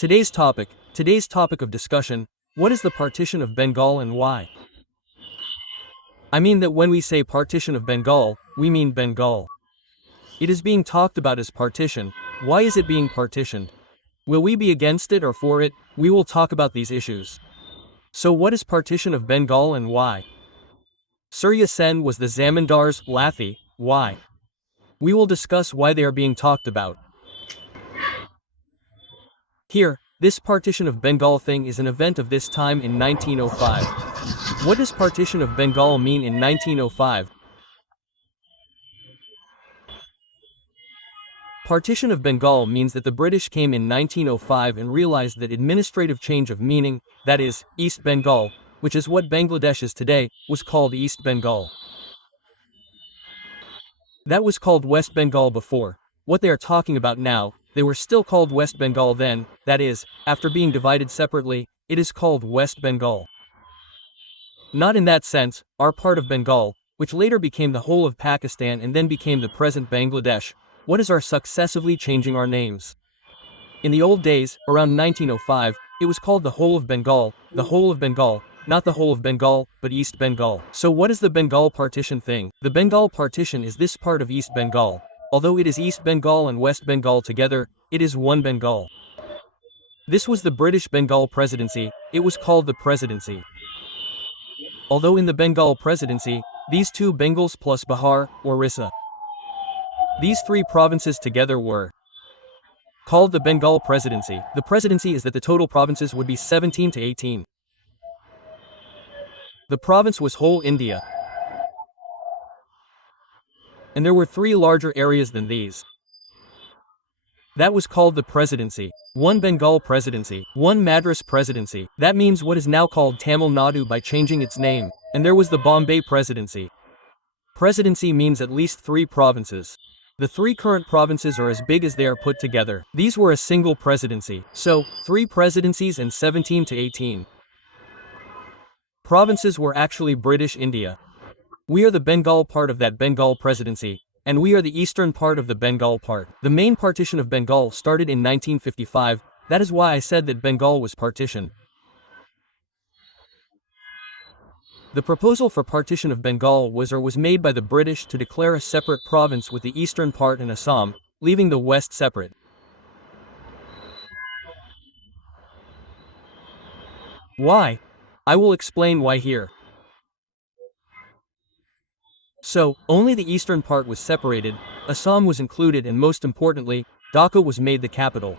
Today's topic of discussion, what is the partition of Bengal and why? I mean that when we say partition of Bengal, we mean Bengal. It is being talked about as partition. Why is it being partitioned? Will we be against it or for it? We will talk about these issues. So what is partition of Bengal and why? Surya Sen was the Zamindar's Lathi. Why? We will discuss why they are being talked about. Here, this partition of Bengal thing is an event of this time in 1905. What does partition of Bengal mean in 1905? Partition of Bengal means that the British came in 1905 and realized that administrative change of meaning, that is, East Bengal, which is what Bangladesh is today, was called East Bengal. That was called West Bengal before. What they are talking about now, they were still called West Bengal then, that is, after being divided separately, it is called West Bengal. Not in that sense, our part of Bengal, which later became the whole of Pakistan and then became the present Bangladesh. What is our successively changing our names? In the old days, around 1905, it was called the whole of Bengal, not the whole of Bengal, but East Bengal. So what is the Bengal partition thing? The Bengal partition is this part of East Bengal. Although it is East Bengal and West Bengal together, it is one Bengal. This was the British Bengal Presidency, it was called the Presidency. Although in the Bengal Presidency, these two Bengals plus Bihar, Orissa. These three provinces together were called the Bengal Presidency. The presidency is that the total provinces would be 17 to 18. The province was whole India. And there were three larger areas than these. That was called the Presidency. One Bengal Presidency, one Madras Presidency. That means what is now called Tamil Nadu by changing its name. And there was the Bombay Presidency. Presidency means at least three provinces. The three current provinces are as big as they are put together. These were a single presidency. So, three presidencies and 17 to 18 provinces were actually British India. We are the Bengal part of that Bengal Presidency, and we are the eastern part of the Bengal part. The main partition of Bengal started in 1955, that is why I said that Bengal was partitioned. The proposal for partition of Bengal was made by the British to declare a separate province with the eastern part and Assam, leaving the west separate. Why? I will explain why here. So, only the eastern part was separated, Assam was included, and most importantly, Dhaka was made the capital.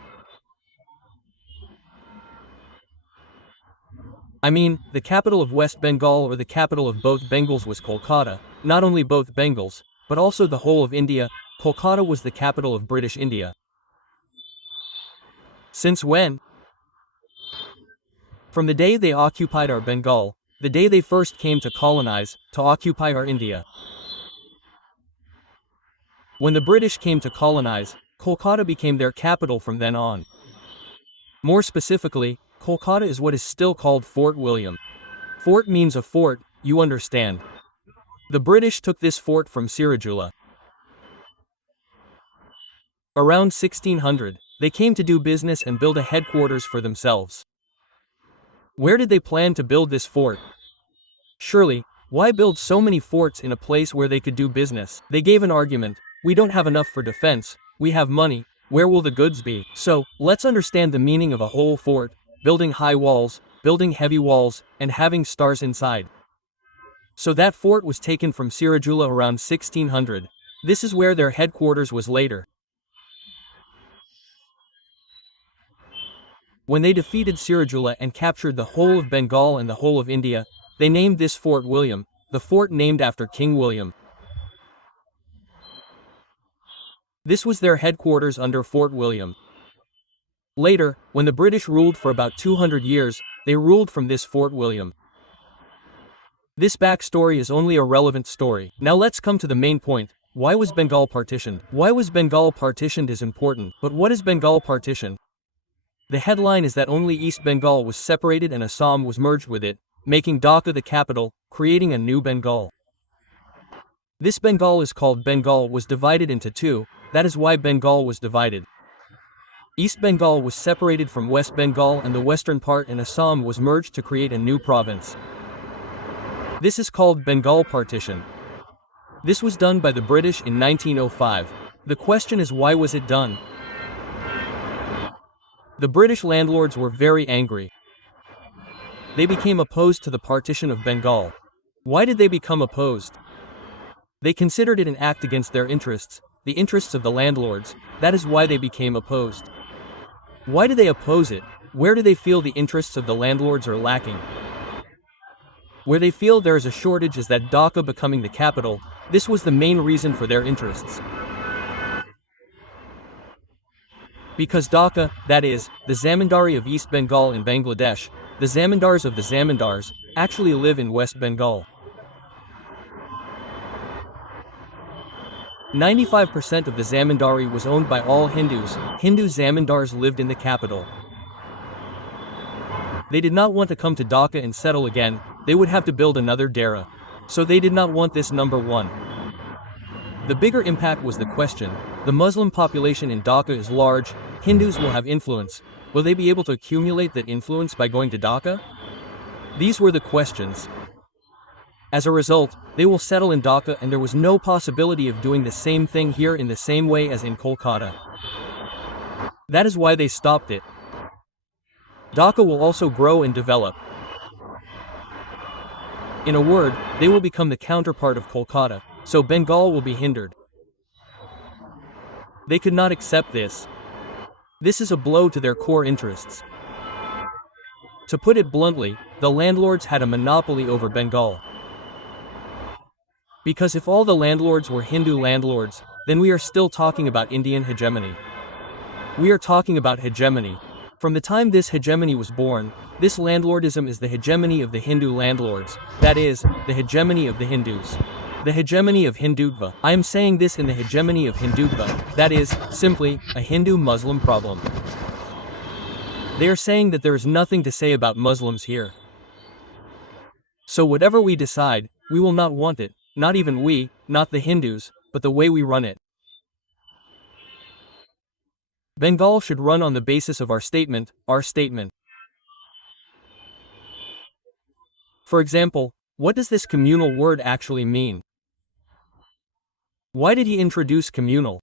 I mean, the capital of West Bengal or the capital of both Bengals was Kolkata. Not only both Bengals, but also the whole of India. Kolkata was the capital of British India. Since when? From the day they occupied our Bengal, the day they first came to colonize, to occupy our India. When the British came to colonize, Kolkata became their capital from then on. More specifically, Kolkata is what is still called Fort William. Fort means a fort, you understand. The British took this fort from Sirajula. Around 1600, they came to do business and build a headquarters for themselves. Where did they plan to build this fort? Surely, why build so many forts in a place where they could do business? They gave an argument, we don't have enough for defense, we have money, where will the goods be? So, let's understand the meaning of a whole fort. Building high walls, building heavy walls, and having stars inside. So that fort was taken from Sirajula around 1600. This is where their headquarters was later. When they defeated Sirajula and captured the whole of Bengal and the whole of India, they named this Fort William, the fort named after King William. This was their headquarters under Fort William. Later, when the British ruled for about 200 years, they ruled from this Fort William. This backstory is only a relevant story. Now let's come to the main point. Why was Bengal partitioned? Why was Bengal partitioned is important, but what is Bengal partition? The headline is that only East Bengal was separated and Assam was merged with it, making Dhaka the capital, creating a new Bengal. This Bengal is called Bengal was divided into two, that is why Bengal was divided. East Bengal was separated from West Bengal and the western part and Assam was merged to create a new province. This is called Bengal Partition. This was done by the British in 1905. The question is, why was it done? The British landlords were very angry. They became opposed to the partition of Bengal. Why did they become opposed? They considered it an act against their interests, the interests of the landlords. That is why they became opposed. Why do they oppose it? Where do they feel the interests of the landlords are lacking? Where they feel there is a shortage is that Dhaka becoming the capital. This was the main reason for their interests. Because Dhaka, that is, the Zamindari of East Bengal in Bangladesh, the Zamindars of the Zamindars, actually live in West Bengal. 95% of the Zamindari was owned by all Hindus. Hindu Zamindars lived in the capital. They did not want to come to Dhaka and settle again. They would have to build another Dera. So they did not want this. Number 1. The bigger impact was the question. The Muslim population in Dhaka is large. Hindus will have influence. Will they be able to accumulate that influence by going to Dhaka? These were the questions. As a result, they will settle in Dhaka and there was no possibility of doing the same thing here in the same way as in Kolkata. That is why they stopped it. Dhaka will also grow and develop. In a word, they will become the counterpart of Kolkata, so Bengal will be hindered. They could not accept this. This is a blow to their core interests. To put it bluntly, the landlords had a monopoly over Bengal. Because if all the landlords were Hindu landlords, then we are still talking about Indian hegemony. We are talking about hegemony. From the time this hegemony was born, this landlordism is the hegemony of the Hindu landlords, that is, the hegemony of the Hindus. The hegemony of Hindutva. I am saying this in the hegemony of Hindutva, that is, simply, a Hindu-Muslim problem. They are saying that there is nothing to say about Muslims here. So whatever we decide, we will not want it. Not even we, not the Hindus, but the way we run it. Bengal should run on the basis of our statement, our statement. For example, what does this communal word actually mean? Why did he introduce communal?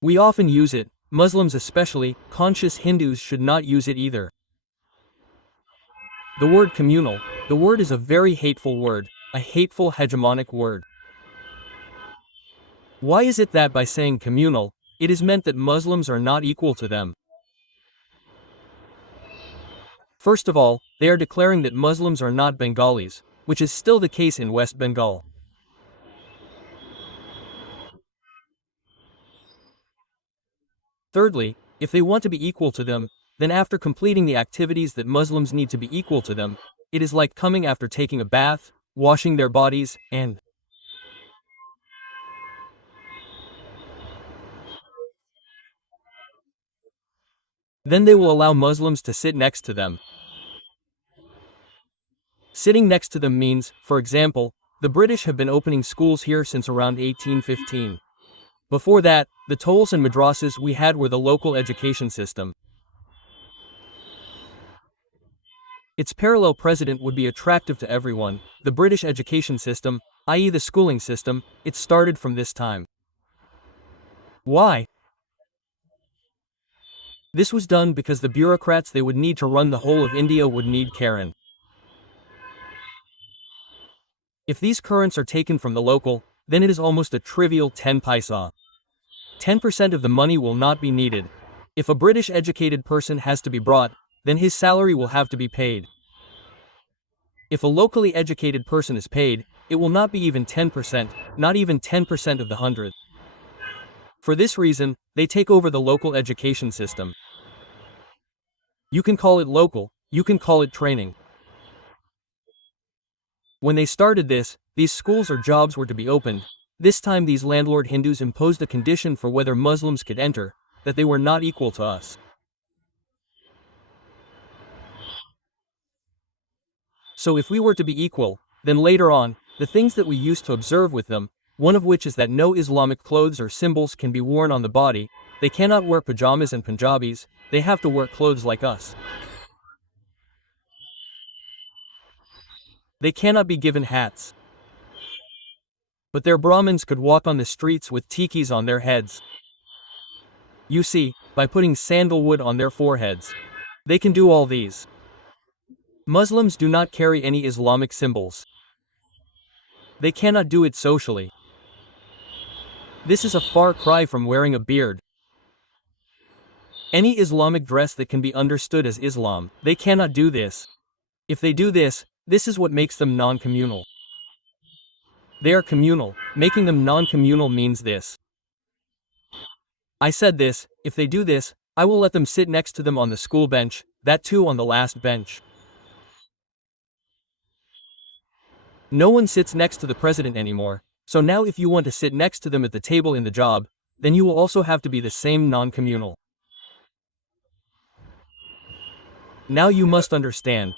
We often use it, Muslims especially, conscious Hindus should not use it either. The word communal, the word is a very hateful word. A hateful hegemonic word. Why is it that by saying communal, it is meant that Muslims are not equal to them? First of all, they are declaring that Muslims are not Bengalis, which is still the case in West Bengal. Thirdly, if they want to be equal to them, then after completing the activities that Muslims need to be equal to them, it is like coming after taking a bath, washing their bodies, and then they will allow Muslims to sit next to them. Sitting next to them means, for example, the British have been opening schools here since around 1815. Before that, the tolls and madrasas we had were the local education system. Its parallel precedent would be attractive to everyone. The British education system, i.e. the schooling system, it started from this time. Why? This was done because the bureaucrats they would need to run the whole of India would need Karen. If these currents are taken from the local, then it is almost a trivial 10 paisa. 10% of the money will not be needed. If a British educated person has to be brought, then his salary will have to be paid. If a locally educated person is paid, it will not be even 10%, not even 10% of the 100. For this reason, they take over the local education system. You can call it local, you can call it training. When they started this, these schools or jobs were to be opened. This time these landlord Hindus imposed a condition for whether Muslims could enter, that they were not equal to us. So if we were to be equal, then later on, the things that we used to observe with them, one of which is that no Islamic clothes or symbols can be worn on the body. They cannot wear pajamas and Punjabis, they have to wear clothes like us. They cannot be given hats. But their Brahmins could walk on the streets with tikis on their heads. You see, by putting sandalwood on their foreheads. They can do all these. Muslims do not carry any Islamic symbols. They cannot do it socially. This is a far cry from wearing a beard. Any Islamic dress that can be understood as Islam, they cannot do this. If they do this, this is what makes them non-communal. They are communal. Making them non-communal means this. I said this, if they do this, I will let them sit next to them on the school bench, that too on the last bench. No one sits next to the president anymore, so now if you want to sit next to them at the table in the job, then you will also have to be the same non-communal. Now you must understand.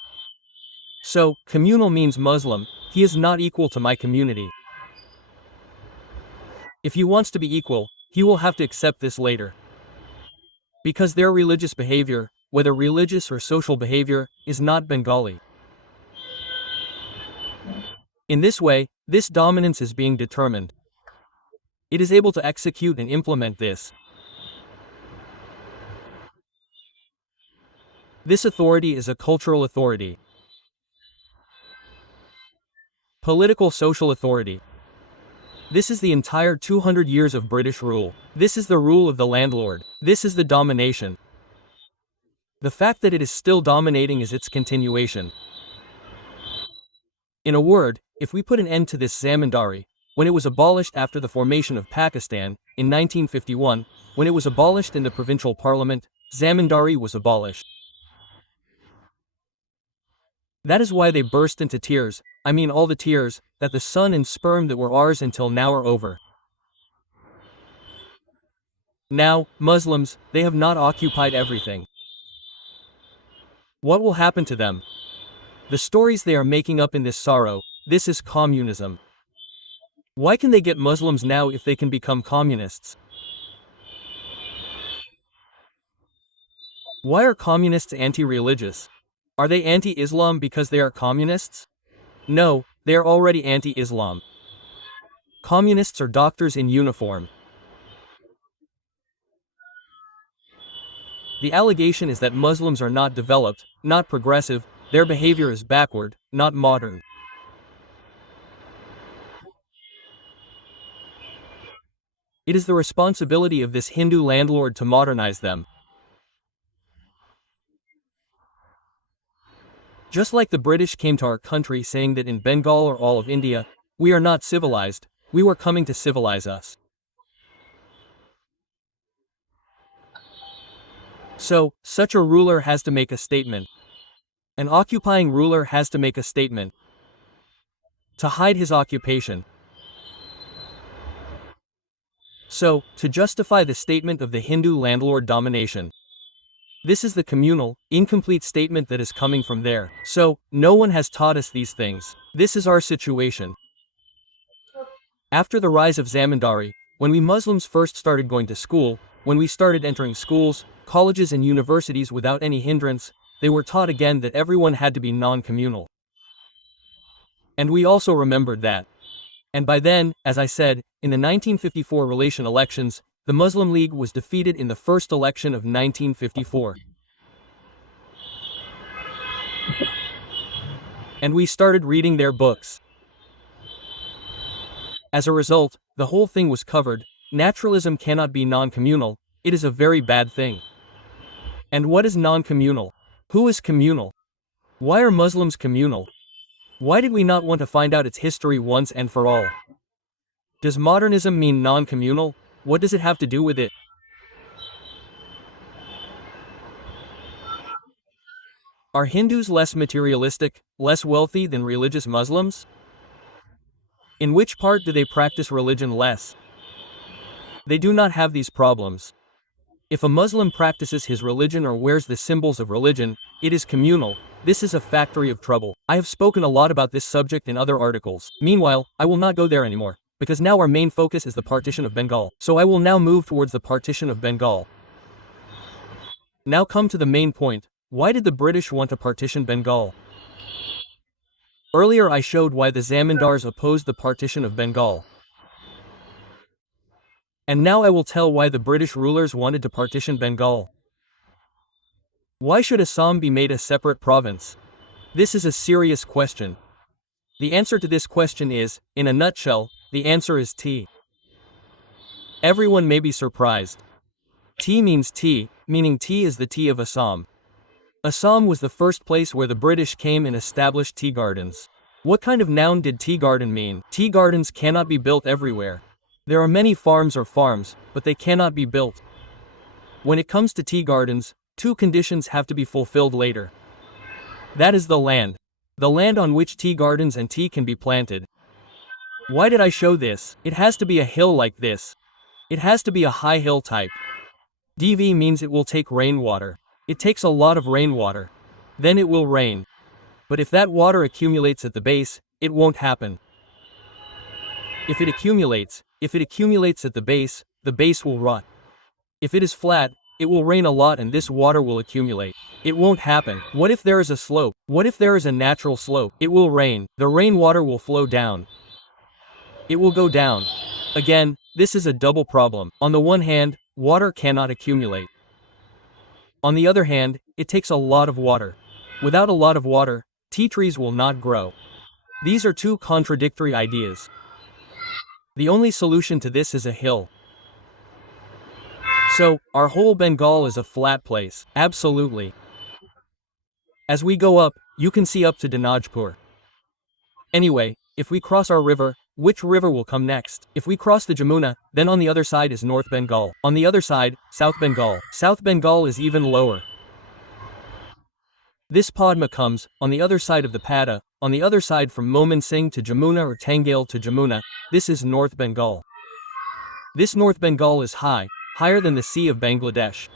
So, communal means Muslim, he is not equal to my community. If he wants to be equal, he will have to accept this later. Because their religious behavior, whether religious or social behavior, is not Bengali. In this way, this dominance is being determined. It is able to execute and implement this. This authority is a cultural authority. Political social authority. This is the entire 200 years of British rule. This is the rule of the landlord. This is the domination. The fact that it is still dominating is its continuation. In a word, if we put an end to this zamindari, when it was abolished after the formation of Pakistan, in 1951, when it was abolished in the provincial parliament, zamindari was abolished. That is why they burst into tears, I mean all the tears, that the son and sperm that were ours until now are over. Now, Muslims, they have not occupied everything. What will happen to them? The stories they are making up in this sorrow, this is communism. Why can they get Muslims now if they can become communists? Why are communists anti-religious? Are they anti-Islam because they are communists? No, they are already anti-Islam. Communists are doctors in uniform. The allegation is that Muslims are not developed, not progressive, their behavior is backward, not modern. It is the responsibility of this Hindu landlord to modernize them. Just like the British came to our country saying that in Bengal or all of India, we are not civilized, we were coming to civilize us. So, such a ruler has to make a statement. An occupying ruler has to make a statement. To hide his occupation. So, to justify the statement of the Hindu landlord domination. This is the communal, incomplete statement that is coming from there. So, no one has taught us these things. This is our situation. After the rise of zamindari, when we Muslims first started going to school, when we started entering schools, colleges and universities without any hindrance, they were taught again that everyone had to be non-communal. And we also remembered that. And by then, as I said, in the 1954 relation elections, the Muslim League was defeated in the first election of 1954. And we started reading their books. As a result, the whole thing was covered. Naturalism cannot be non-communal, it is a very bad thing. And what is non-communal? Who is communal? Why are Muslims communal? Why did we not want to find out its history once and for all? Does modernism mean non-communal? What does it have to do with it? Are Hindus less materialistic, less wealthy than religious Muslims? In which part do they practice religion less? They do not have these problems. If a Muslim practices his religion or wears the symbols of religion, it is communal. This is a factory of trouble. I have spoken a lot about this subject in other articles. Meanwhile, I will not go there anymore. because now our main focus is the partition of Bengal. So I will now move towards the partition of Bengal. Now come to the main point. Why did the British want to partition Bengal? Earlier I showed why the Zamindars opposed the partition of Bengal. And now I will tell why the British rulers wanted to partition Bengal. Why should Assam be made a separate province? This is a serious question. The answer to this question is, in a nutshell, the answer is tea. Everyone may be surprised. Tea means tea, meaning tea is the tea of Assam. Assam was the first place where the British came and established tea gardens. What kind of noun did tea garden mean? Tea gardens cannot be built everywhere. There are many farms or farms, but they cannot be built. When it comes to tea gardens, two conditions have to be fulfilled later. That is the land on which tea gardens and tea can be planted. Why did I show this? It has to be a hill like this. It has to be a high hill type. DV means it will take rainwater. It takes a lot of rainwater. Then it will rain. But if that water accumulates at the base, it won't happen. If it accumulates at the base will rot. If it is flat, it will rain a lot and this water will accumulate. It won't happen. What if there is a slope? What if there is a natural slope? It will rain. The rainwater will flow down. It will go down. Again, this is a double problem. On the one hand, water cannot accumulate. On the other hand, it takes a lot of water. Without a lot of water, tea trees will not grow. These are two contradictory ideas. The only solution to this is a hill. So, our whole Bengal is a flat place. Absolutely. As we go up, you can see up to Dinajpur. Anyway, if we cross our river, which river will come next? If we cross the Jamuna, then on the other side is North Bengal. On the other side, South Bengal. South Bengal is even lower. This Padma comes, on the other side of the Pada, on the other side from Momin Singh to Jamuna or Tangail to Jamuna, this is North Bengal. This North Bengal is higher than the Sea of Bangladesh.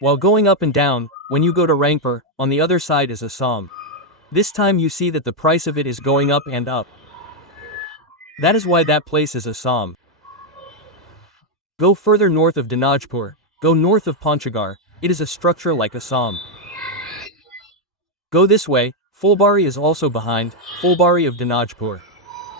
While going up and down, when you go to Rangpur, on the other side is Assam. This time you see that the price of it is going up and up. That is why that place is Assam. Go further north of Dinajpur, go north of Panchgarh, it is a structure like Assam. Go this way, Fulbari is also behind, Fulbari of Dinajpur.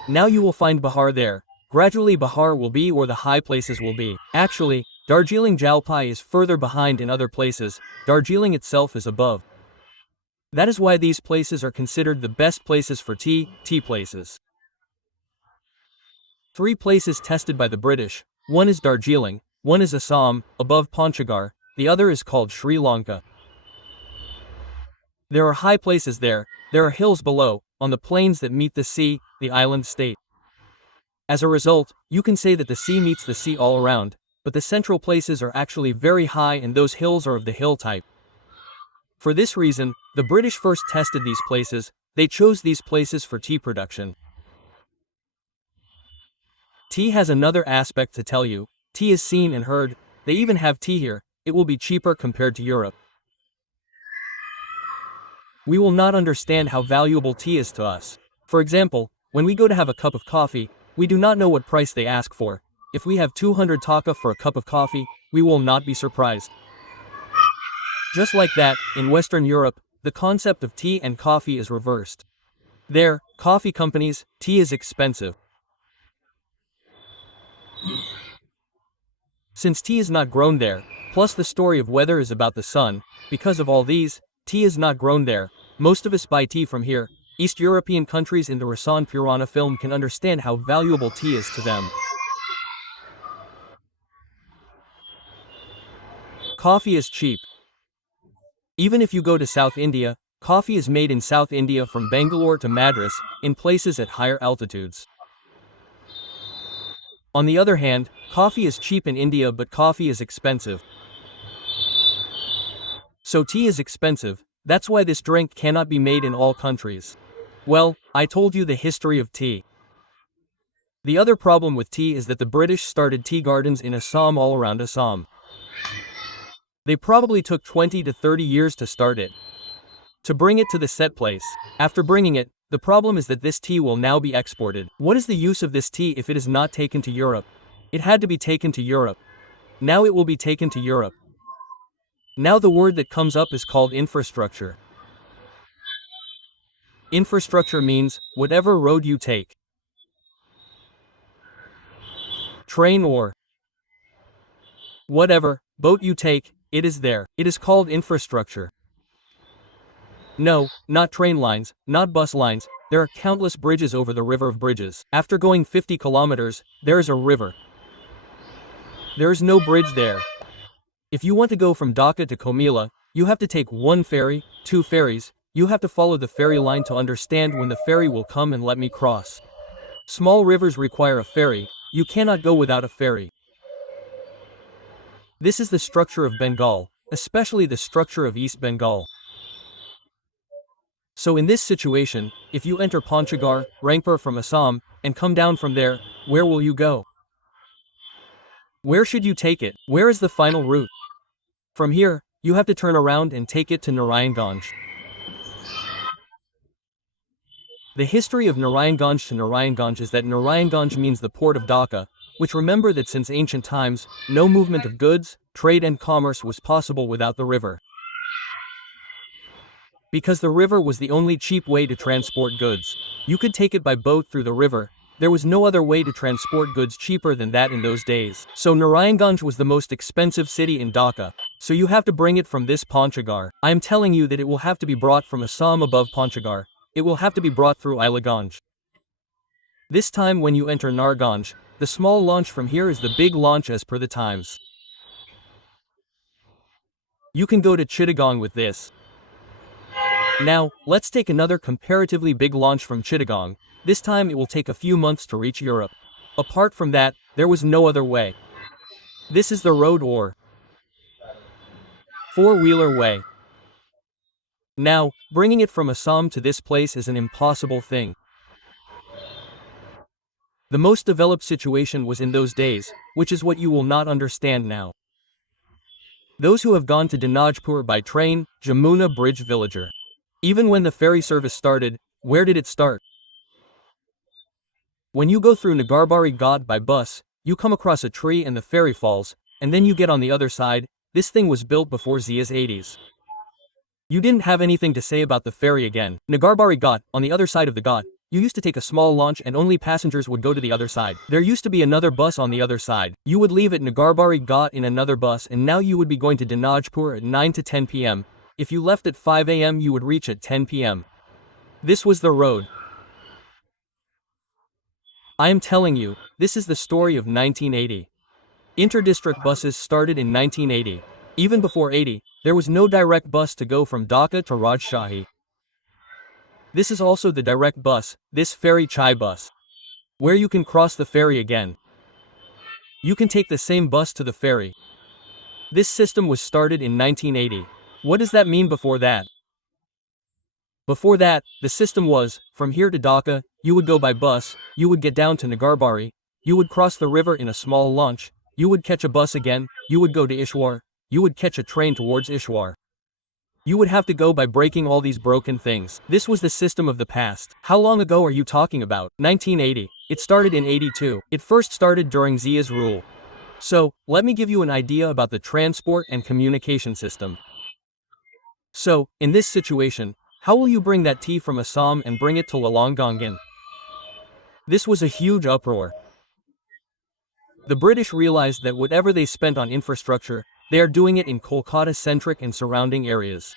Now you will find Bihar there. Gradually Bihar will be where the high places will be. Actually, Darjeeling Jalpai is further behind in other places, Darjeeling itself is above. That is why these places are considered the best places for tea places. 3 places tested by the British, one is Darjeeling, one is Assam, above Panchgarh, the other is called Sri Lanka. There are high places there are hills below, on the plains that meet the sea, the island state. As a result, you can say that the sea meets the sea all around, but the central places are actually very high and those hills are of the hill type. For this reason, the British first tested these places, they chose these places for tea production. Tea has another aspect to tell you, tea is seen and heard, they even have tea here, it will be cheaper compared to Europe. We will not understand how valuable tea is to us. For example, when we go to have a cup of coffee, we do not know what price they ask for. If we have 200 taka for a cup of coffee, we will not be surprised. Just like that, in Western Europe, the concept of tea and coffee is reversed. There, coffee companies, tea is expensive. Since tea is not grown there, plus the story of weather is about the sun, because of all these, tea is not grown there. Most of us buy tea from here. East European countries in the Rasan Purana film can understand how valuable tea is to them. Coffee is cheap. Even if you go to South India, coffee is made in South India from Bangalore to Madras, in places at higher altitudes. On the other hand, coffee is cheap in India but coffee is expensive. So tea is expensive, that's why this drink cannot be made in all countries. Well, I told you the history of tea. The other problem with tea is that the British started tea gardens in Assam all around Assam. They probably took 20 to 30 years to start it. To bring it to the set place. After bringing it, The problem is that this tea will now be exported. What is the use of this tea if it is not taken to Europe? It had to be taken to Europe. Now it will be taken to Europe. Now the word that comes up is called infrastructure. Infrastructure means whatever road you take. Train or whatever boat you take, it is there. It is called infrastructure. No, not train lines, not bus lines. There are countless bridges over the river of bridges. After going 50 kilometers, there is a river. There is no bridge there. If you want to go from Dhaka to Comilla, you have to take one ferry, two ferries. You have to follow the ferry line to understand when the ferry will come and let me cross. Small rivers require a ferry. You cannot go without a ferry. This is the structure of Bengal, especially the structure of East Bengal. So in this situation, if you enter Panchgarh, Rangpur from Assam, and come down from there, where will you go? Where should you take it? Where is the final route? From here, you have to turn around and take it to Narayanganj. The history of Narayanganj to Narayanganj is that Narayanganj means the port of Dhaka, which remember that since ancient times, no movement of goods, trade and commerce was possible without the river. Because the river was the only cheap way to transport goods. You could take it by boat through the river. There was no other way to transport goods cheaper than that in those days. So Narayanganj was the most expensive city in Dhaka. So you have to bring it from this Panchgarh. I am telling you that it will have to be brought from Assam above Panchgarh. It will have to be brought through Ilaganj. This time when you enter Narganj, the small launch from here is the big launch as per the times. You can go to Chittagong with this. Now, let's take another comparatively big launch from Chittagong. This time it will take a few months to reach Europe. Apart from that, there was no other way. This is the road or four-wheeler way. Now, bringing it from Assam to this place is an impossible thing. The most developed situation was in those days, which is what you will not understand now. Those who have gone to Dinajpur by train, Jamuna Bridge Villager. Even when the ferry service started, where did it start? When you go through Nagarbari Ghat by bus, you come across a tree and the ferry falls, and then you get on the other side. This thing was built before Zia's 80s. You didn't have anything to say about the ferry again. Nagarbari Ghat, on the other side of the Ghat, you used to take a small launch and only passengers would go to the other side. There used to be another bus on the other side. You would leave at Nagarbari Ghat in another bus and now you would be going to Dinajpur at 9 to 10 p.m. If you left at 5 a.m. you would reach at 10 p.m. This was the road. I am telling you, this is the story of 1980. Inter-district buses started in 1980. Even before 80, there was no direct bus to go from Dhaka to Rajshahi. This is also the direct bus, this ferry chai bus, where you can cross the ferry again. You can take the same bus to the ferry. This system was started in 1980. What does that mean before that? Before that, the system was, from here to Dhaka, you would go by bus, you would get down to Nagarbari, you would cross the river in a small launch, you would catch a bus again, you would go to Ishwar, you would catch a train towards Ishwar. You would have to go by breaking all these broken things. This was the system of the past. How long ago are you talking about? 1980. It started in 82. It first started during Zia's rule. So, let me give you an idea about the transport and communication system. So, in this situation, how will you bring that tea from Assam and bring it to Lalongangan? This was a huge uproar. The British realized that whatever they spent on infrastructure, they are doing it in Kolkata-centric and surrounding areas.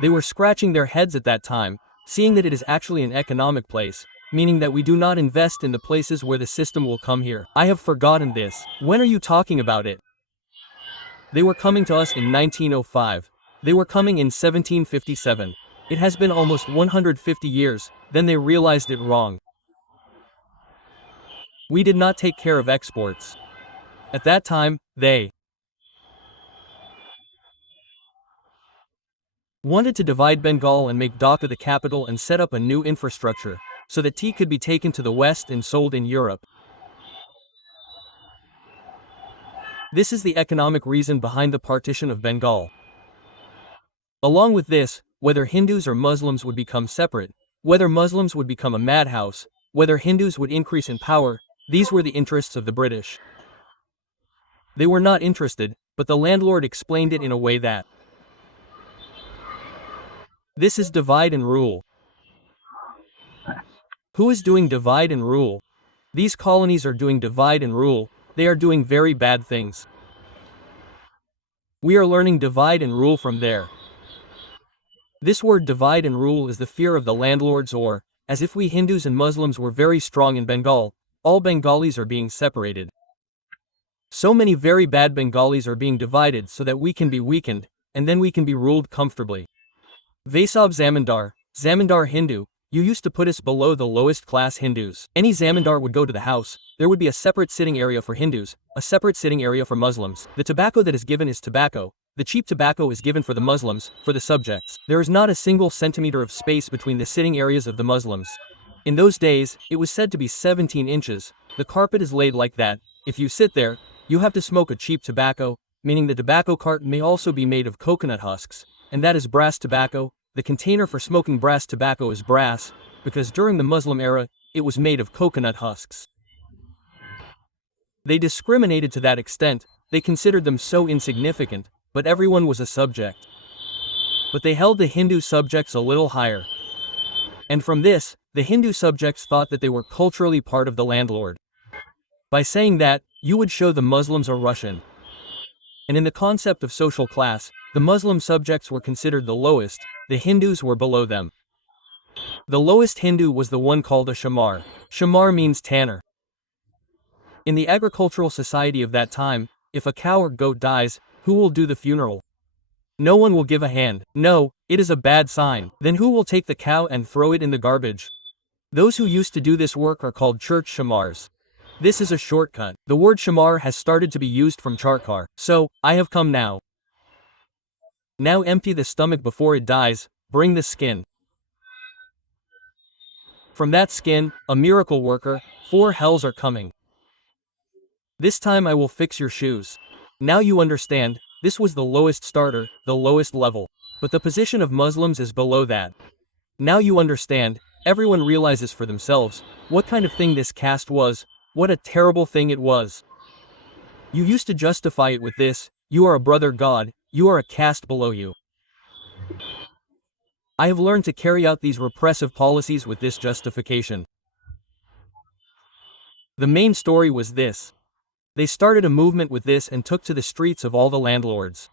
They were scratching their heads at that time, seeing that it is actually an economic place, meaning that we do not invest in the places where the system will come here. I have forgotten this. When are you talking about it? They were coming to us in 1905. They were coming in 1757. It has been almost 150 years, then they realized it wrong. We did not take care of exports. At that time, they wanted to divide Bengal and make Dhaka the capital and set up a new infrastructure, so that tea could be taken to the west and sold in Europe. This is the economic reason behind the partition of Bengal. Along with this, whether Hindus or Muslims would become separate, whether Muslims would become a madhouse, whether Hindus would increase in power. These were the interests of the British. They were not interested, but the landlord explained it in a way that this is divide and rule. Who is doing divide and rule? These colonies are doing divide and rule. They are doing very bad things. We are learning divide and rule from there. This word divide and rule is the fear of the landlords, or, as if we Hindus and Muslims were very strong in Bengal, all Bengalis are being separated. So many very bad Bengalis are being divided so that we can be weakened, and then we can be ruled comfortably. Vaisab Zamindar Hindu, you used to put us below the lowest class Hindus. Any Zamindar would go to the house, there would be a separate sitting area for Hindus, a separate sitting area for Muslims. The tobacco that is given is tobacco. The cheap tobacco is given for the Muslims, for the subjects. There is not a single centimeter of space between the sitting areas of the Muslims. In those days, it was said to be 17 inches. The carpet is laid like that. If you sit there, you have to smoke a cheap tobacco, meaning the tobacco cart may also be made of coconut husks, and that is brass tobacco. The container for smoking brass tobacco is brass, because during the Muslim era, it was made of coconut husks. They discriminated to that extent, they considered them so insignificant, but everyone was a subject. But they held the Hindu subjects a little higher. And from this, the Hindu subjects thought that they were culturally part of the landlord. By saying that, you would show the Muslims are Russian. And in the concept of social class, the Muslim subjects were considered the lowest, the Hindus were below them. The lowest Hindu was the one called a shamar. Shamar means tanner. In the agricultural society of that time, if a cow or goat dies, who will do the funeral? No one will give a hand. No, it is a bad sign. Then who will take the cow and throw it in the garbage? Those who used to do this work are called church shamars. This is a shortcut. The word shamar has started to be used from charkar. So, I have come now. Now empty the stomach before it dies, bring the skin. From that skin, a miracle worker, 4 hells are coming. This time I will fix your shoes. Now you understand, this was the lowest starter, the lowest level. But the position of Muslims is below that. Now you understand, everyone realizes for themselves, what kind of thing this caste was, what a terrible thing it was. You used to justify it with this, you are a brother God, you are a caste below you. I have learned to carry out these repressive policies with this justification. The main story was this. They started a movement with this and took to the streets of all the landlords.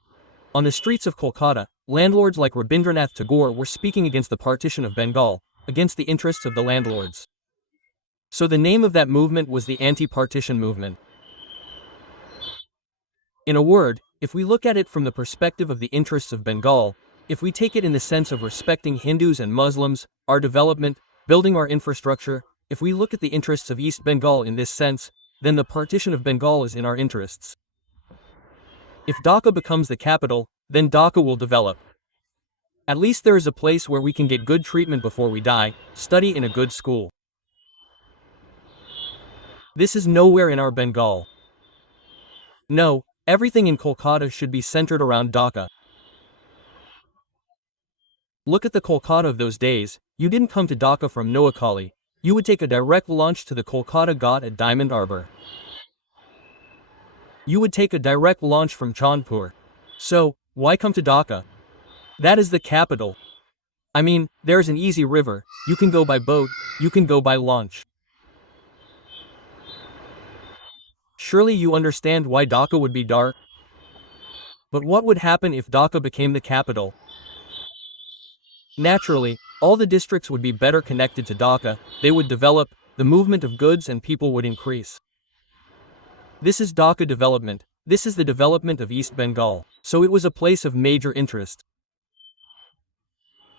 On the streets of Kolkata, landlords like Rabindranath Tagore were speaking against the partition of Bengal, against the interests of the landlords. So the name of that movement was the anti-partition movement. In a word, if we look at it from the perspective of the interests of Bengal, if we take it in the sense of respecting Hindus and Muslims, our development, building our infrastructure, if we look at the interests of East Bengal in this sense, then the partition of Bengal is in our interests. If Dhaka becomes the capital, then Dhaka will develop. At least there is a place where we can get good treatment before we die, study in a good school. This is nowhere in our Bengal. No, everything in Kolkata should be centered around Dhaka. Look at the Kolkata of those days, you didn't come to Dhaka from Noakhali, you would take a direct launch to the Kolkata Ghat at Diamond Arbor. You would take a direct launch from Chandpur. So, why come to Dhaka? That is the capital. I mean, there is an easy river, you can go by boat, you can go by launch. Surely you understand why Dhaka would be dark? But what would happen if Dhaka became the capital? Naturally, all the districts would be better connected to Dhaka, they would develop, the movement of goods and people would increase. This is Dhaka development, this is the development of East Bengal, so it was a place of major interest.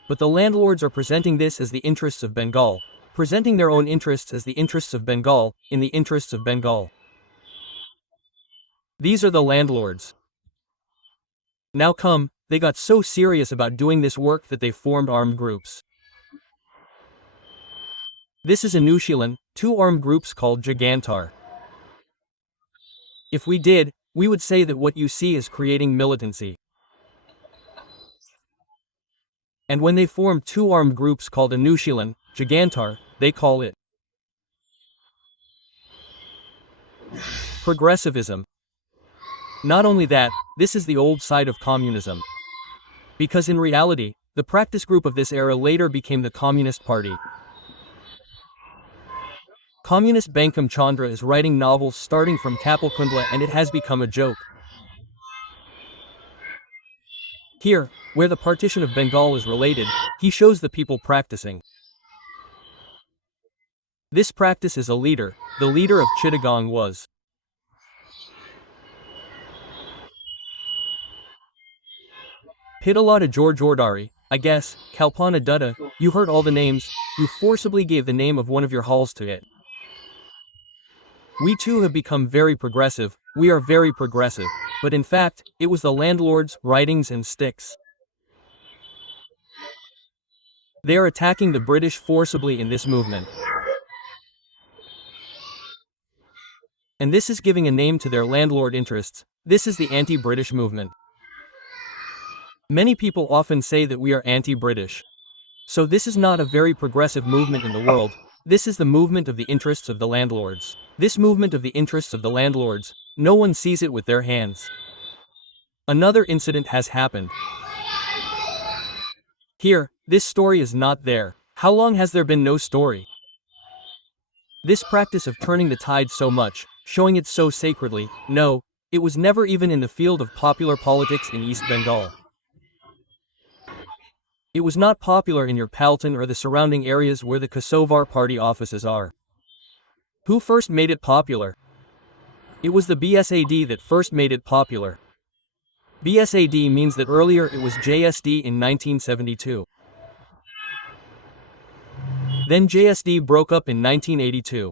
But the landlords are presenting this as the interests of Bengal, presenting their own interests as the interests of Bengal, in the interests of Bengal. These are the landlords. Now come, they got so serious about doing this work that they formed armed groups. This is Anushilan, 2 armed groups called Gigantar. If we did, we would say that what you see is creating militancy. And when they form two armed groups called Anushilin, Gigantar, they call it progressivism. Not only that, this is the old side of communism. Because in reality, the practice group of this era later became the Communist Party. Communist Bankim Chandra is writing novels starting from Kapilkundla and it has become a joke. Here, where the partition of Bengal is related, he shows the people practicing. This practice is a leader. The leader of Chittagong was Pitalada Jorjordari, I guess, Kalpana Dutta, you heard all the names, you forcibly gave the name of one of your halls to it. We too have become very progressive, we are very progressive, but in fact, it was the landlords, writings and sticks. They are attacking the British forcibly in this movement. And this is giving a name to their landlord interests. This is the anti-British movement. Many people often say that we are anti-British. So this is not a very progressive movement in the world. This is the movement of the interests of the landlords. This movement of the interests of the landlords, no one sees it with their hands. Another incident has happened. Here, this story is not there. How long has there been no story? This practice of turning the tide so much, showing it so sacredly, no, it was never even in the field of popular politics in East Bengal. It was not popular in your Paltan or the surrounding areas where the Kosovar party offices are. Who first made it popular? It was the BSAD that first made it popular. BSAD means that earlier it was JSD in 1972. Then JSD broke up in 1982.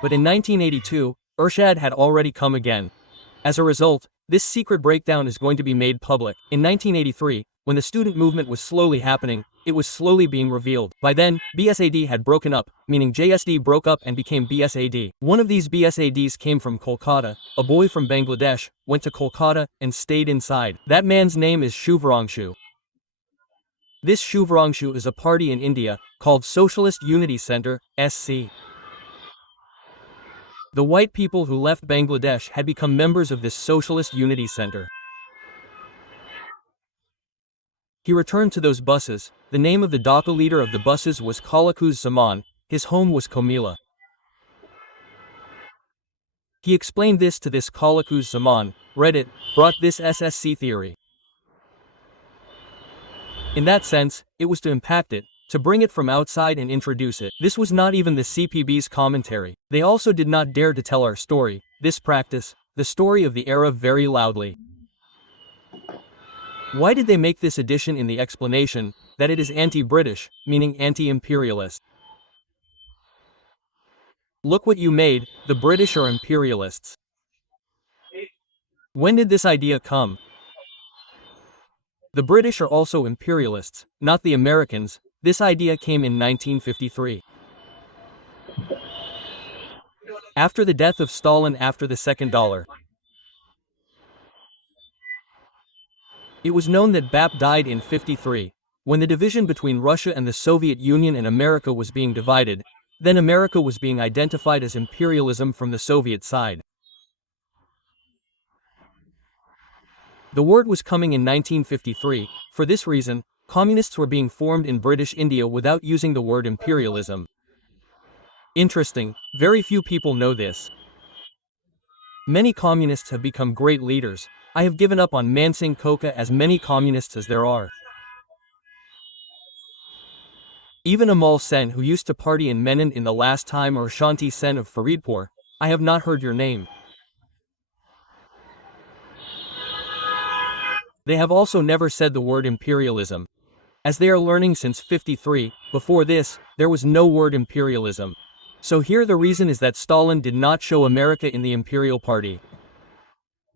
But in 1982, Ershad had already come again. As a result, this secret breakdown is going to be made public. In 1983, when the student movement was slowly happening, it was slowly being revealed. By then, BSAD had broken up, meaning JSD broke up and became BSAD. One of these BSADs came from Kolkata. A boy from Bangladesh went to Kolkata and stayed inside. That man's name is Shuvrangshu. This Shuvrangshu is a party in India called Socialist Unity Center, SC. The white people who left Bangladesh had become members of this Socialist Unity Center. He returned to those buses. The name of the Dhaka leader of the buses was Kalakuz Zaman. His home was Komila. He explained this to this Kalakuz Zaman, read it, brought this SSC theory. In that sense, it was to impact it, to bring it from outside and introduce it. This was not even the CPB's commentary. They also did not dare to tell our story, this practice, the story of the era very loudly. Why did they make this addition in the explanation, that it is anti-British, meaning anti-imperialist? Look what you made, the British are imperialists. When did this idea come? The British are also imperialists, not the Americans. This idea came in 1953. After the death of Stalin after the Second Dollar. It was known that BAP died in 1953. When the division between Russia and the Soviet Union and America was being divided, then America was being identified as imperialism from the Soviet side. The word was coming in 1953. For this reason, communists were being formed in British India without using the word imperialism. Interesting, very few people know this. Many communists have become great leaders. I have given up on Mansingh Koka as many communists as there are. Even Amal Sen, who used to party in Menon in the last time, or Shanti Sen of Faridpur, I have not heard your name. They have also never said the word imperialism. As they are learning since 1953, before this, there was no word imperialism. So here the reason is that Stalin did not show America in the Imperial Party.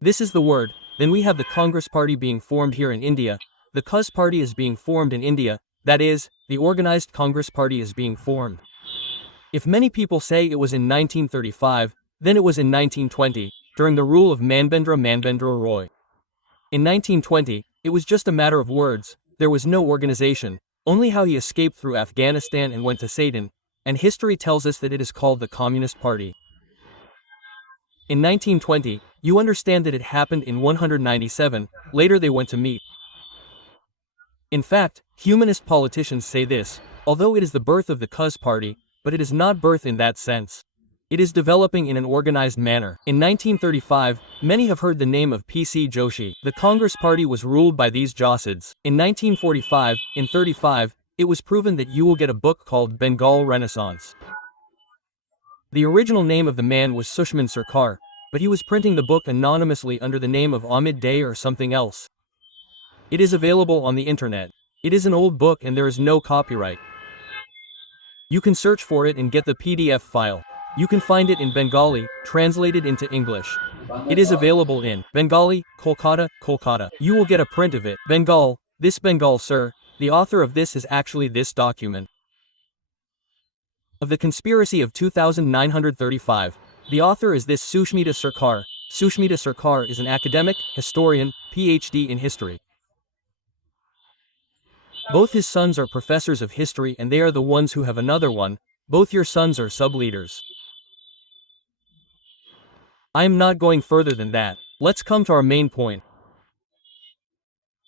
This is the word. Then we have the Congress Party being formed here in India. The Cuz Party is being formed in India. That is, the organized Congress Party is being formed. If many people say it was in 1935, then it was in 1920, during the rule of Manbendra Roy. In 1920, it was just a matter of words. there was no organization, only how he escaped through Afghanistan and went to Satan, and history tells us that it is called the Communist Party. In 1920, you understand that it happened in 197, later they went to meet. In fact, humanist politicians say this, although it is the birth of the Cuz Party, but it is not birth in that sense. It is developing in an organized manner. In 1935, many have heard the name of P.C. Joshi. The Congress Party was ruled by these Josids. In 1945, in 35, it was proven that you will get a book called Bengal Renaissance. The original name of the man was Sushman Sarkar, but he was printing the book anonymously under the name of Ahmed Day or something else. It is available on the internet. It is an old book and there is no copyright. You can search for it and get the PDF file. You can find it in Bengali, translated into English. It is available in Bengali, Kolkata, Kolkata. You will get a print of it. Bengal, this Bengal, sir. The author of this is actually this document. Of the conspiracy of 2935, the author is this Sushmita Sarkar. Sushmita Sarkar is an academic, historian, PhD in history. Both his sons are professors of history and they are the ones who have another one. Both your sons are sub-leaders. I am not going further than that. Let's come to our main point.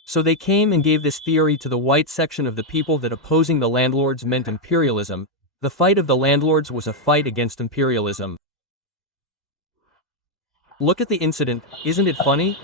So they came and gave this theory to the white section of the people that opposing the landlords meant imperialism. The fight of the landlords was a fight against imperialism. Look at the incident, isn't it funny?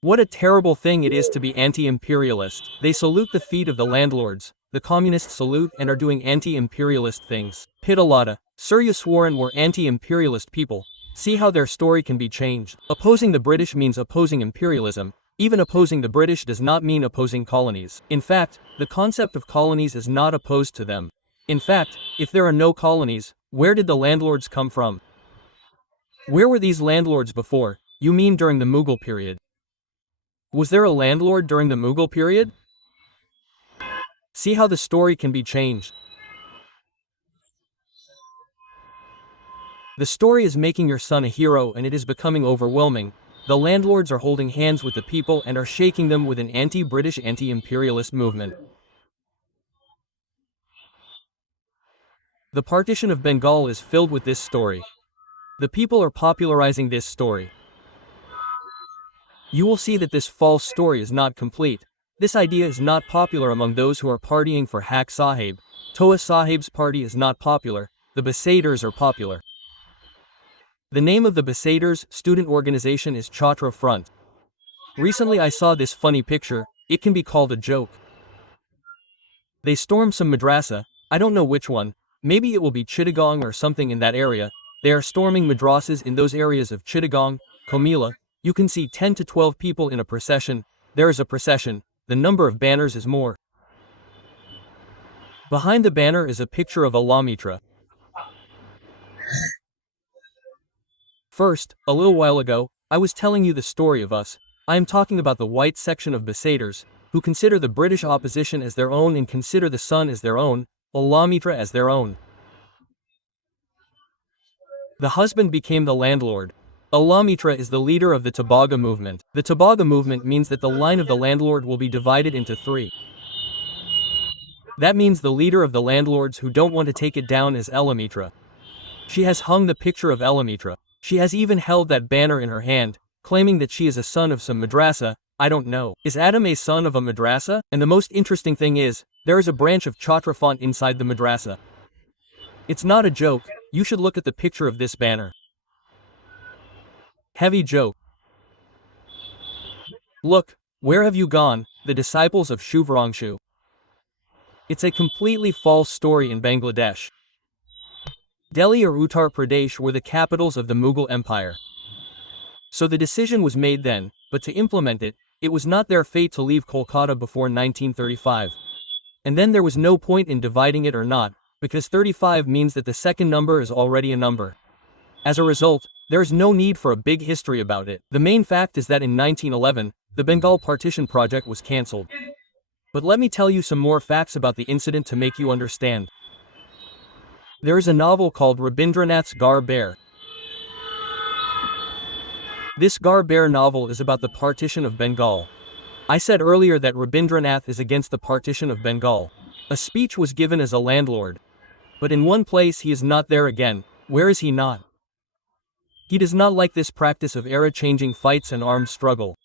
What a terrible thing it is to be anti-imperialist. They salute the feet of the landlords, the communists salute and are doing anti-imperialist things. Pitalata, Suryaswaran were anti-imperialist people. See how their story can be changed. Opposing the British means opposing imperialism. Even opposing the British does not mean opposing colonies. In fact, the concept of colonies is not opposed to them. In fact, if there are no colonies, where did the landlords come from? Where were these landlords before? You mean during the Mughal period? Was there a landlord during the Mughal period? See how the story can be changed. The story is making your son a hero and it is becoming overwhelming. The landlords are holding hands with the people and are shaking them with an anti-British, anti-imperialist movement. The partition of Bengal is filled with this story. The people are popularizing this story. You will see that this false story is not complete. This idea is not popular among those who are partying for Haq Sahib. Toa Sahib's party is not popular. The Besaders are popular. The name of the Besaders student organization is Chhatra Front. Recently I saw this funny picture. It can be called a joke. They stormed some madrasa. I don't know which one. Maybe it will be Chittagong or something in that area. They are storming madrasas in those areas of Chittagong, Comilla. You can see 10 to 12 people in a procession. There is a procession. The number of banners is more. Behind the banner is a picture of Allah Mitra. First, a little while ago, I was telling you the story of us. I am talking about the white section of Besaders, who consider the British opposition as their own and consider the sun as their own, Allah Mitra as their own. The husband became the landlord. Allah Mitra is the leader of the Tabaga movement. The Tabaga movement means that the line of the landlord will be divided into three. That means the leader of the landlords who don't want to take it down is Ella Mitra. She has hung the picture of Ella Mitra. She has even held that banner in her hand, claiming that she is a son of some madrasa. I don't know. Is Adam a son of a madrasa? And the most interesting thing is, there is a branch of Chhatra Front inside the madrasa. It's not a joke. You should look at the picture of this banner. Heavy joke. Look, where have you gone, the disciples of Shuvrangshu? It's a completely false story in Bangladesh. Delhi or Uttar Pradesh were the capitals of the Mughal Empire. So the decision was made then, but to implement it, it was not their fate to leave Kolkata before 1935. And then there was no point in dividing it or not, because 35 means that the second number is already a number. As a result, there is no need for a big history about it. The main fact is that in 1911, the Bengal Partition Project was cancelled. But let me tell you some more facts about the incident to make you understand. There is a novel called Rabindranath's Ghar Bair. This Ghar Bair novel is about the partition of Bengal. I said earlier that Rabindranath is against the partition of Bengal. A speech was given as a landlord. But in one place he is not there again. Where is he not? He does not like this practice of era-changing fights and armed struggle.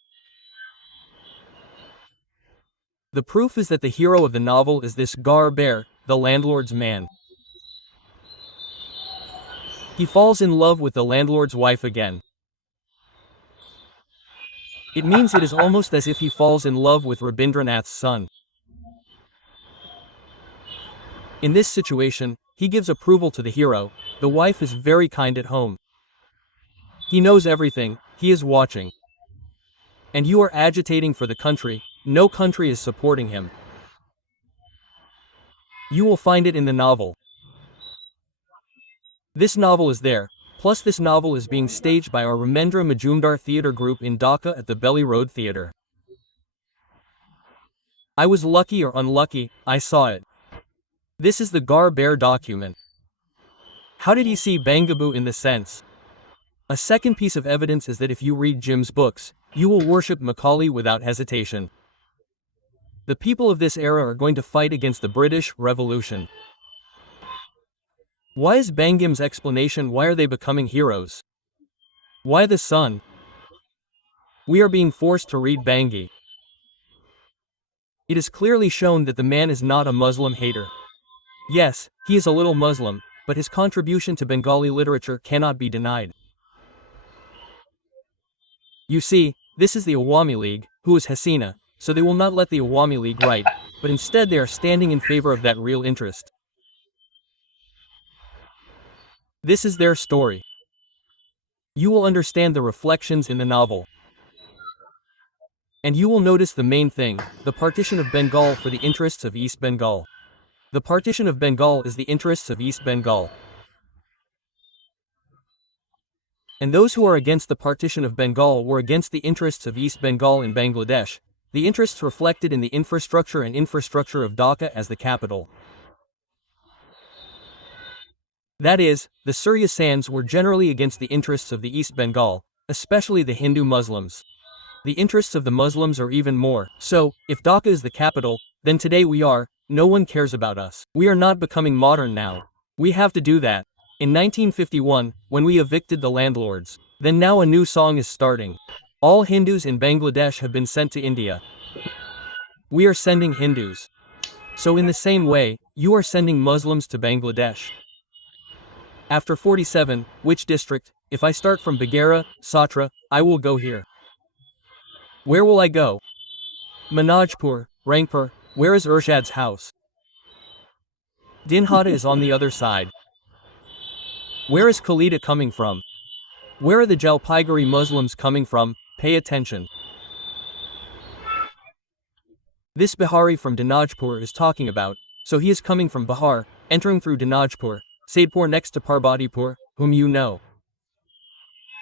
The proof is that the hero of the novel is this Gar Bear, the landlord's man. He falls in love with the landlord's wife again. It means it is almost as if he falls in love with Rabindranath's son. In this situation, he gives approval to the hero. The wife is very kind at home. He knows everything, he is watching. And you are agitating for the country, no country is supporting him. You will find it in the novel. This novel is there, plus this novel is being staged by our Ramendra Majumdar Theatre Group in Dhaka at the Belly Road Theatre. I was lucky or unlucky, I saw it. This is the Gar Bear document. How did he see Bangabu in the sense? A second piece of evidence is that if you read Jim's books, you will worship Macaulay without hesitation. The people of this era are going to fight against the British Revolution. Why is Bangim's explanation why are they becoming heroes? Why the sun? We are being forced to read Bangi. It is clearly shown that the man is not a Muslim hater. Yes, he is a little Muslim, but his contribution to Bengali literature cannot be denied. You see, this is the Awami League, who is Hasina, so they will not let the Awami League write, but instead they are standing in favor of that real interest. This is their story. You will understand the reflections in the novel. And you will notice the main thing, the partition of Bengal for the interests of East Bengal. The partition of Bengal is the interests of East Bengal. And those who are against the partition of Bengal were against the interests of East Bengal in Bangladesh, the interests reflected in the infrastructure of Dhaka as the capital. That is, the Surya Sans were generally against the interests of the East Bengal, especially the Hindu Muslims. The interests of the Muslims are even more. So, if Dhaka is the capital, then today no one cares about us. We are not becoming modern now. We have to do that. In 1951, when we evicted the landlords, then now a new song is starting. All Hindus in Bangladesh have been sent to India. We are sending Hindus. So in the same way, you are sending Muslims to Bangladesh. After 47, which district? If I start from Bagheera, Satra, I will go here. Where will I go? Manajpur, Rangpur, where is Urshad's house? Dinhata is on the other side. Where is Khalida coming from? Where are the Jalpaiguri Muslims coming from? Pay attention. This Bihari from Dinajpur is talking about, so he is coming from Bihar, entering through Dinajpur, Saidpur next to Parbatipur, whom you know.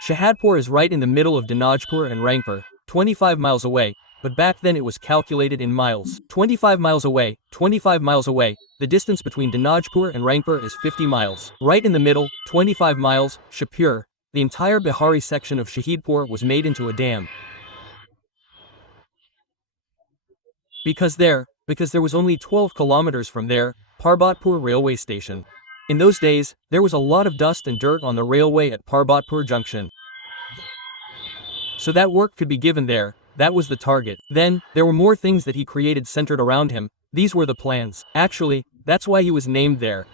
Shahadpur is right in the middle of Dinajpur and Rangpur, 25 miles away, but back then it was calculated in miles. 25 miles away, the distance between Dinajpur and Rangpur is 50 miles. Right in the middle, 25 miles, Shapur, the entire Bihari section of Shahidpur was made into a dam. Because there was only 12 kilometers from there, Parbatpur railway station. In those days, there was a lot of dust and dirt on the railway at Parbatpur junction. So that work could be given there, that was the target. Then, there were more things that he created centered around him, these were the plans. Actually, that's why he was named there.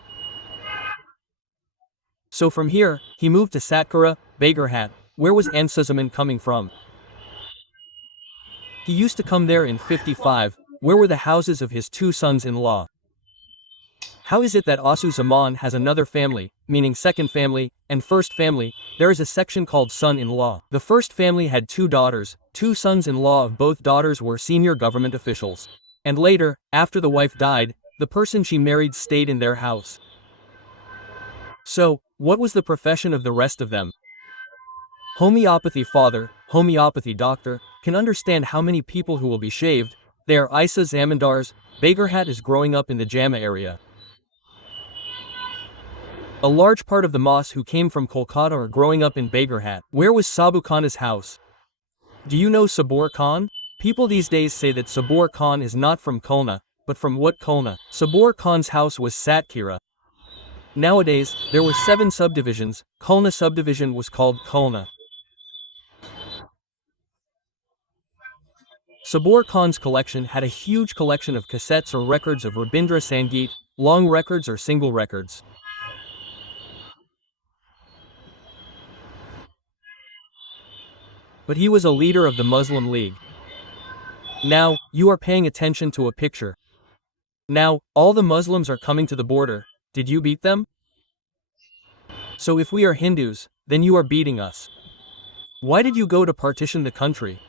So from here, he moved to Satkhara, Bagherhat. Where was Ansuzaman coming from? He used to come there in 55, where were the houses of his two sons-in-law? How is it that Asu Zaman has another family, meaning second family, and first family? There is a section called son-in-law. The first family had two daughters, two sons-in-law of both daughters were senior government officials. And later, after the wife died, the person she married stayed in their house. So, what was the profession of the rest of them? Homeopathy father, homeopathy doctor, can understand how many people who will be shaved. They are Isa Zamindars. Bagherhat is growing up in the Jammu area. A large part of the Moss who came from Kolkata are growing up in Bagherhat. Where was Sabu Khan's house? Do you know Sabur Khan? People these days say that Sabur Khan is not from Khulna, but from what Khulna? Sabur Khan's house was Satkira. Nowadays, there were 7 subdivisions. Khulna subdivision was called Khulna. Sabur Khan's collection had a huge collection of cassettes or records of Rabindra Sangeet, long records or single records. But he was a leader of the Muslim League. Now, you are paying attention to a picture. Now, all the Muslims are coming to the border. Did you beat them? So if we are Hindus, then you are beating us. Why did you go to partition the country?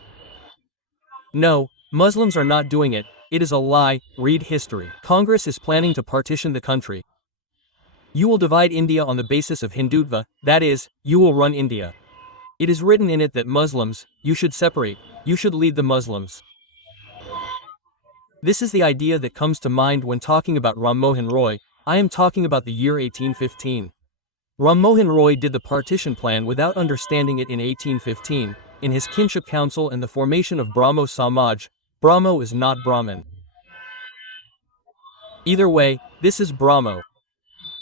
No, Muslims are not doing it. It is a lie. Read history. Congress is planning to partition the country. You will divide India on the basis of Hindutva, that is, you will run India. It is written in it that Muslims, you should separate, you should lead the Muslims. This is the idea that comes to mind when talking about Ram Mohan Roy. I am talking about the year 1815. Ram Mohan Roy did the partition plan without understanding it in 1815, in his kinship council and the formation of Brahmo Samaj. Brahmo is not Brahmin. Either way, this is Brahmo.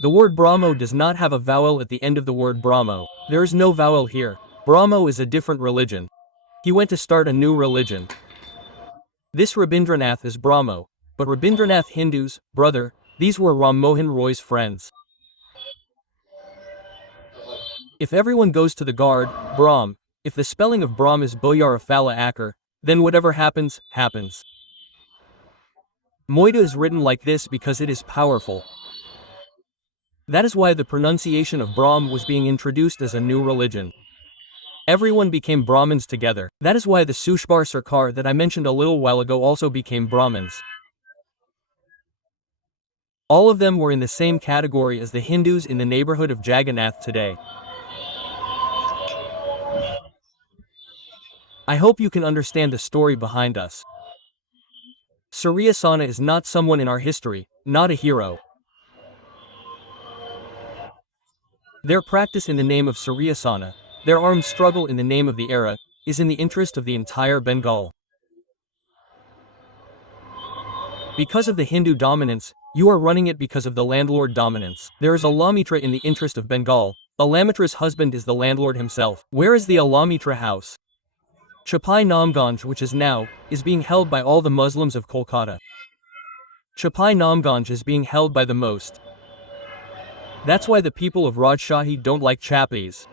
The word Brahmo does not have a vowel at the end of the word Brahmo. There is no vowel here. Brahmo is a different religion. He went to start a new religion. This Rabindranath is Brahmo, but Rabindranath Hindus, brother, these were Ram Mohan Roy's friends. If everyone goes to the guard, Brahm, if the spelling of Brahm is Boyarafala Akar, then whatever happens, happens. Moida is written like this because it is powerful. That is why the pronunciation of Brahm was being introduced as a new religion. Everyone became Brahmins together. That is why the Sushbar Sarkar that I mentioned a little while ago also became Brahmins. All of them were in the same category as the Hindus in the neighborhood of Jagannath today. I hope you can understand the story behind us. Suryasena is not someone in our history, not a hero. Their practice in the name of Suryasena, their armed struggle in the name of the era, is in the interest of the entire Bengal. Because of the Hindu dominance, you are running it because of the landlord dominance. There is a Alamitra in the interest of Bengal. Alamitra's husband is the landlord himself. Where is the Alamitra house? Chapai Namganj, which is now, is being held by all the Muslims of Kolkata. Chapai Namganj is being held by the most. That's why the people of Rajshahi don't like Chapis.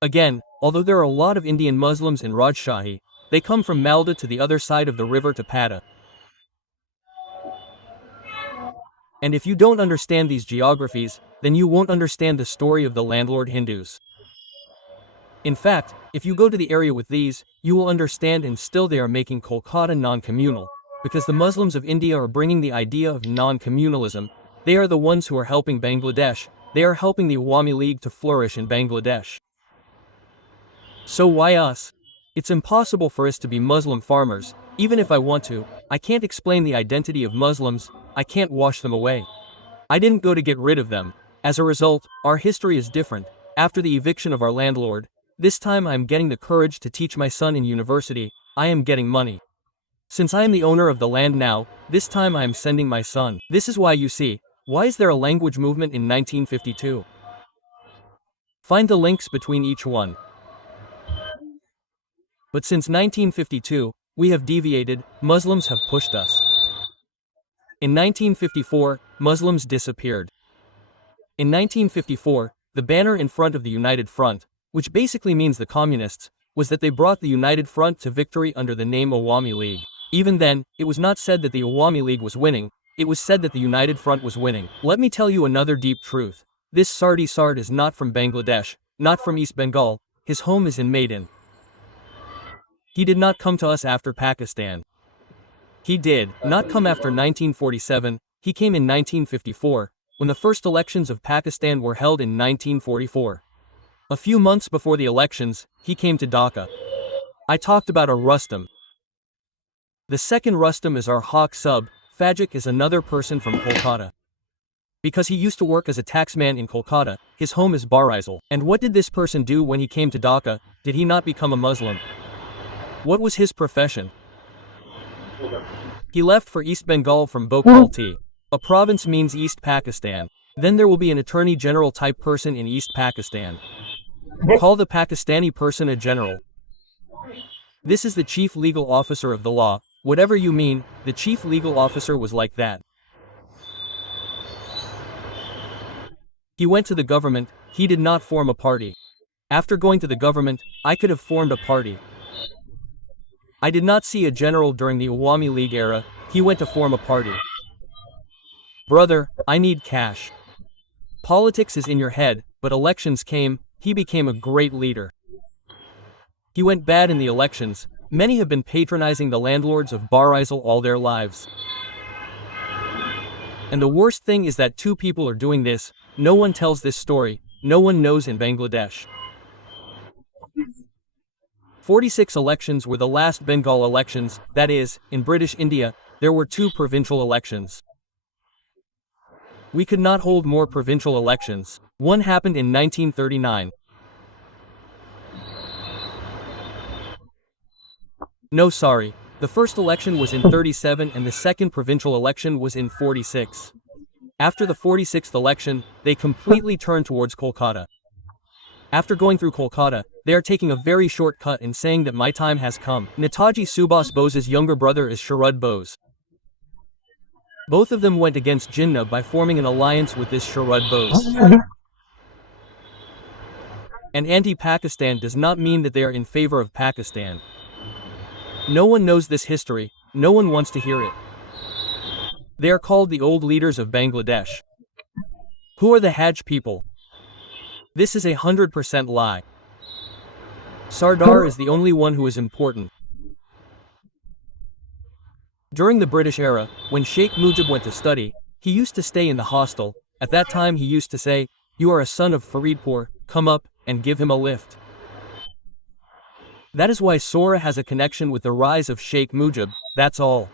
Again, although there are a lot of Indian Muslims in Rajshahi, they come from Malda to the other side of the river to Pata. And if you don't understand these geographies, then you won't understand the story of the landlord Hindus. In fact, if you go to the area with these, you will understand, and still they are making Kolkata non-communal, because the Muslims of India are bringing the idea of non-communalism. They are the ones who are helping Bangladesh. They are helping the Awami League to flourish in Bangladesh. So why us? It's impossible for us to be Muslim farmers. Even if I want to, I can't explain the identity of Muslims. I can't wash them away. I didn't go to get rid of them. As a result, our history is different. After the eviction of our landlord, this time I am getting the courage to teach my son in university. I am getting money. Since I am the owner of the land now, this time I am sending my son. This is why you see, why is there a language movement in 1952? Find the links between each one. But since 1952, we have deviated, Muslims have pushed us. In 1954, Muslims disappeared. In 1954, the banner in front of the United Front, which basically means the communists, was that they brought the United Front to victory under the name Awami League. Even then, it was not said that the Awami League was winning, it was said that the United Front was winning. Let me tell you another deep truth. This Sardi Sard is not from Bangladesh, not from East Bengal, his home is in Maidan. He did not come to us after Pakistan. He did not come after 1947, he came in 1954, when the first elections of Pakistan were held in 1944. A few months before the elections, he came to Dhaka. I talked about a Rustam. The second Rustam is our Hawk Sub. Fajik is another person from Kolkata. Because he used to work as a taxman in Kolkata, his home is Barisal. And what did this person do when he came to Dhaka? Did he not become a Muslim? What was his profession? He left for East Bengal from Bhopal. A province means East Pakistan. Then there will be an attorney general type person in East Pakistan. Call the Pakistani person a general. This is the chief legal officer of the law. Whatever you mean, the chief legal officer was like that. He went to the government, he did not form a party. After going to the government, I could have formed a party. I did not see a general during the Awami League era, he went to form a party. Brother, I need cash. Politics is in your head, but elections came, he became a great leader. He went bad in the elections, many have been patronizing the landlords of Barisal all their lives. And the worst thing is that two people are doing this, no one tells this story, no one knows in Bangladesh. 46 elections were the last Bengal elections, that is, in British India, there were 2 provincial elections. We could not hold more provincial elections. One happened in 1939. No, sorry. The first election was in 37 and the second provincial election was in 46. After the 46th election, they completely turned towards Kolkata. After going through Kolkata, they are taking a very short cut in saying that my time has come. Netaji Subhas Bose's younger brother is Sharad Bose. Both of them went against Jinnah by forming an alliance with this Sharad Bose. And anti-Pakistan does not mean that they are in favor of Pakistan. No one knows this history, no one wants to hear it. They are called the old leaders of Bangladesh. Who are the Hajj people? This is 100% lie. Sardar is the only one who is important. During the British era, when Sheikh Mujib went to study, he used to stay in the hostel. At that time he used to say, "You are a son of Faridpur, come up," and give him a lift. That is why Sora has a connection with the rise of Sheikh Mujib, that's all.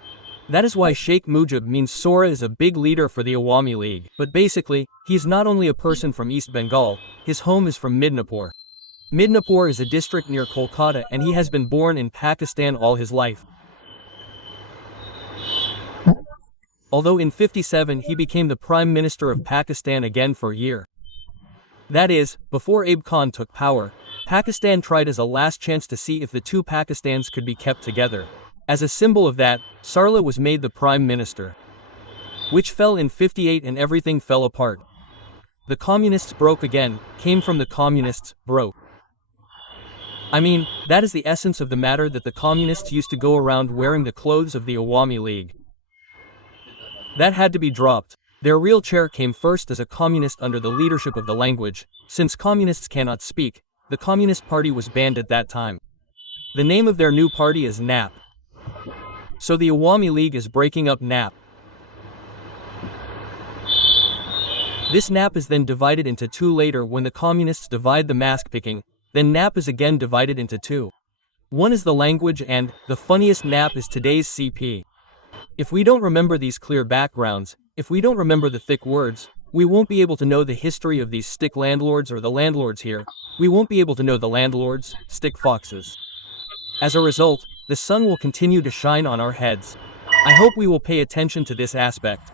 That is why Sheikh Mujib means Sora is a big leader for the Awami League. But basically, he is not only a person from East Bengal, his home is from Midnapur. Midnapur is a district near Kolkata and he has been born in Pakistan all his life. Although in 57 he became the Prime Minister of Pakistan again for a year. That is, before Ayub Khan took power, Pakistan tried as a last chance to see if the two Pakistans could be kept together. As a symbol of that, Sarla was made the Prime Minister. Which fell in 58 and everything fell apart. The communists broke again, came from the communists, broke. I mean, that is the essence of the matter, that the communists used to go around wearing the clothes of the Awami League. That had to be dropped. Their real chair came first as a communist under the leadership of the language. Since communists cannot speak, the Communist Party was banned at that time. The name of their new party is NAP. So the Awami League is breaking up NAP. This NAP is then divided into 2 later when the communists divide the mask picking, then NAP is again divided into 2. One is the language and, the funniest NAP is today's CP. If we don't remember these clear backgrounds, if we don't remember the thick words, we won't be able to know the history of these stick landlords or the landlords here. We won't be able to know the landlords, stick foxes. As a result, the sun will continue to shine on our heads. I hope we will pay attention to this aspect.